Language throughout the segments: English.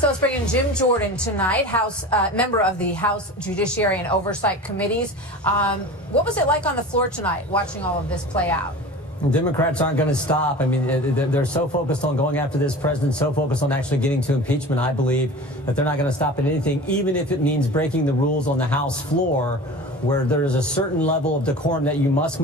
So let's bring in Jim Jordan tonight, member of the House Judiciary and Oversight Committees. What was it like on the floor tonight, watching all of this play out? Democrats aren't going to stop. I mean, they're so focused on going after this president, so focused on actually getting to impeachment, I believe, that they're not going to stop at anything, even if it means breaking the rules on the House floor, where there is a certain level of decorum that you must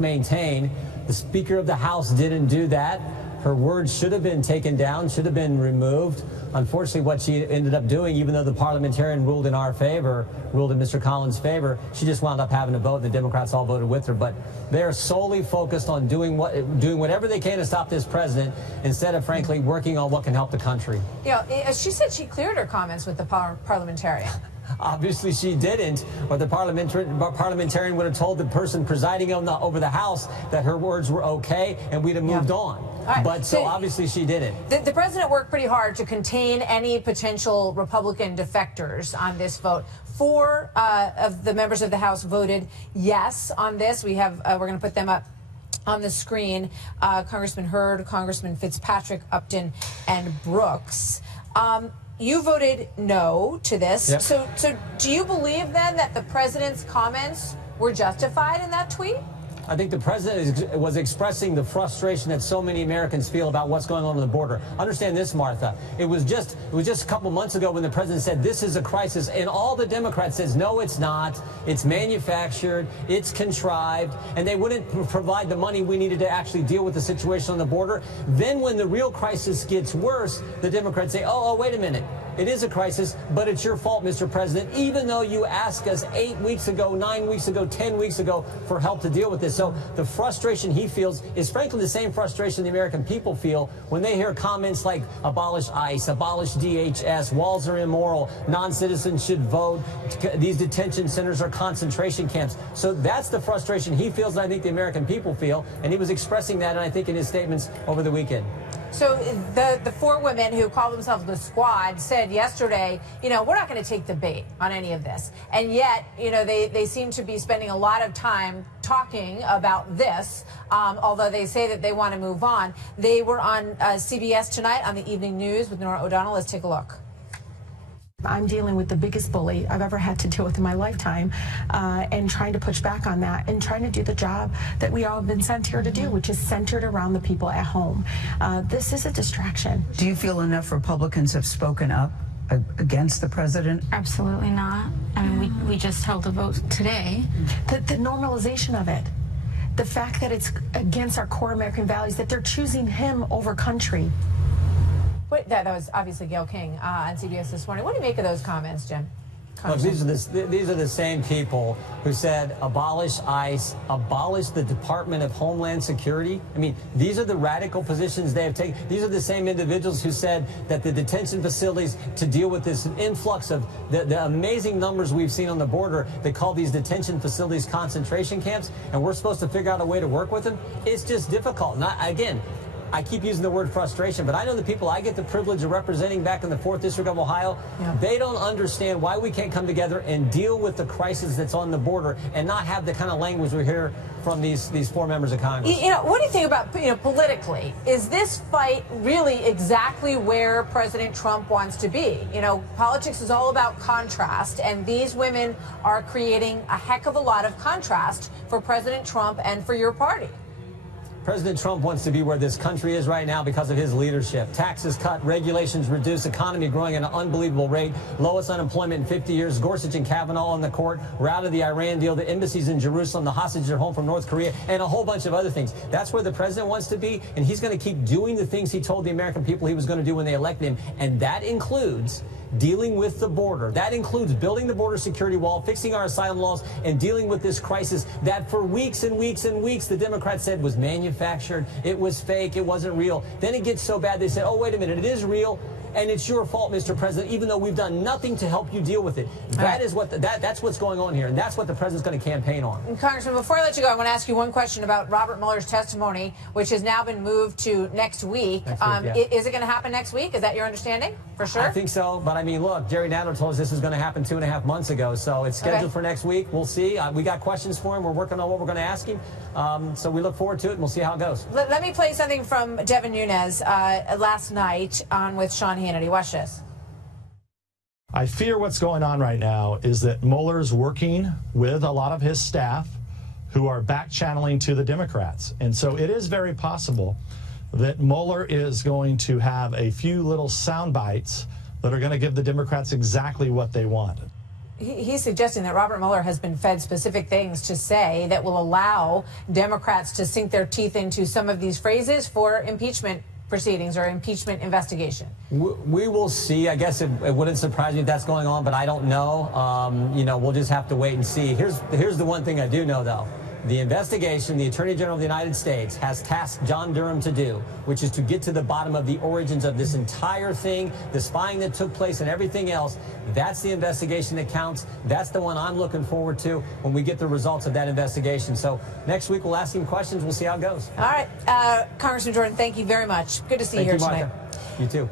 maintain. The Speaker of the House didn't do that. Her words should have been taken down, should have been removed. Unfortunately, what she ended up doing, even though the parliamentarian ruled in our favor, ruled in Mr. Collins' favor, she just wound up having to vote, and the Democrats all voted with her. But they're solely focused on doing whatever they can to stop this president, instead of, frankly, working on what can help the country. Yeah, she said she cleared her comments with the parliamentarian. Obviously she didn't, or the parliamentarian would have told the person presiding over the House that her words were okay, and we'd have moved on. Right. But so obviously she didn't. The president worked pretty hard to contain any potential Republican defectors on this vote. 4 of the members of the House voted yes on this. We're going to put them up on the screen. Congressman Hurd, Congressman Fitzpatrick, Upton, and Brooks. You voted no to this. Yep. So do you believe then that the president's comments were justified in that tweet? I think the president was expressing the frustration that so many Americans feel about what's going on the border. Understand this, Martha. It was just a couple months ago when the president said this is a crisis, and all the Democrats says no, it's not. It's manufactured. It's contrived, and they wouldn't provide the money we needed to actually deal with the situation on the border. Then, when the real crisis gets worse, the Democrats say, "Oh, wait a minute. It is a crisis, but it's your fault, Mr. President, even though you asked us 8 weeks ago, 9 weeks ago, 10 weeks ago for help to deal with this." So the frustration he feels is frankly the same frustration the American people feel when they hear comments like abolish ICE, abolish DHS, walls are immoral, non-citizens should vote, these detention centers are concentration camps. So that's the frustration he feels, and I think the American people feel, and he was expressing that, and I think, in his statements over the weekend. So the 4 women who call themselves the Squad said yesterday, we're not going to take the bait on any of this. And yet, they seem to be spending a lot of time talking about this, although they say that they want to move on. They were on CBS tonight on the evening news with Norah O'Donnell. Let's take a look. I'm dealing with the biggest bully I've ever had to deal with in my lifetime, and trying to push back on that and trying to do the job that we all have been sent here to do, which is centered around the people at home. This is a distraction. Do you feel enough Republicans have spoken up against the president? Absolutely not. I mean, we just held a vote today. The normalization of it, the fact that it's against our core American values, that they're choosing him over country. Wait, that was obviously Gayle King on CBS this morning. What do you make of those comments, Jim? Look, these are the same people who said abolish ICE, abolish the Department of Homeland Security. I mean, these are the radical positions they have taken. These are the same individuals who said that the detention facilities, to deal with this influx of the amazing numbers we've seen on the border, they call these detention facilities concentration camps, and we're supposed to figure out a way to work with them. It's just difficult. Again, I keep using the word frustration, but I know the people I get the privilege of representing back in the 4th District of Ohio, they don't understand why we can't come together and deal with the crisis that's on the border and not have the kind of language we hear from these 4 members of Congress. What do you think about, politically? Is this fight really exactly where President Trump wants to be? Politics is all about contrast, and these women are creating a heck of a lot of contrast for President Trump and for your party. President Trump wants to be where this country is right now because of his leadership. Taxes cut, regulations reduced, economy growing at an unbelievable rate, lowest unemployment in 50 years, Gorsuch and Kavanaugh on the court, we're out of the Iran deal, the embassies in Jerusalem, the hostages are home from North Korea, and a whole bunch of other things. That's where the president wants to be, and he's going to keep doing the things he told the American people he was going to do when they elected him, and that includes dealing with the border. That includes building the border security wall, fixing our asylum laws, and dealing with this crisis that for weeks and weeks and weeks the Democrats said was manufactured, it was fake, it wasn't real. Then it gets so bad they said, oh, wait a minute, it is real. And it's your fault, Mr. President, even though we've done nothing to help you deal with it. That's what's going on here, and that's what the president's going to campaign on. And Congressman, before I let you go, I want to ask you one question about Robert Mueller's testimony, which has now been moved to next week. Is it going to happen next week? Is that your understanding? For sure? I think so, but I mean, look, Jerry Nadler told us this was going to happen 2.5 months ago, so it's scheduled for next week. We'll see. We got questions for him. We're working on what we're going to ask him, so we look forward to it, and we'll see how it goes. Let me play something from Devin Nunes last night on with Sean Hannity. Watch this. I fear what's going on right now is that Mueller's working with a lot of his staff who are back channeling to the Democrats. And so it is very possible that Mueller is going to have a few little sound bites that are going to give the Democrats exactly what they want. He's suggesting that Robert Mueller has been fed specific things to say that will allow Democrats to sink their teeth into some of these phrases for impeachment proceedings or impeachment investigation. We will see. I guess it wouldn't surprise me if that's going on, but I don't know. You know, we'll just have to wait and see. Here's the one thing I do know, though. The investigation the Attorney General of the United States has tasked John Durham to do, which is to get to the bottom of the origins of this entire thing, the spying that took place and everything else. That's the investigation that counts. That's the one I'm looking forward to when we get the results of that investigation. So next week we'll ask him questions. We'll see how it goes. All right. Congressman Jordan, thank you very much. Good to see you here tonight. Martha. You too.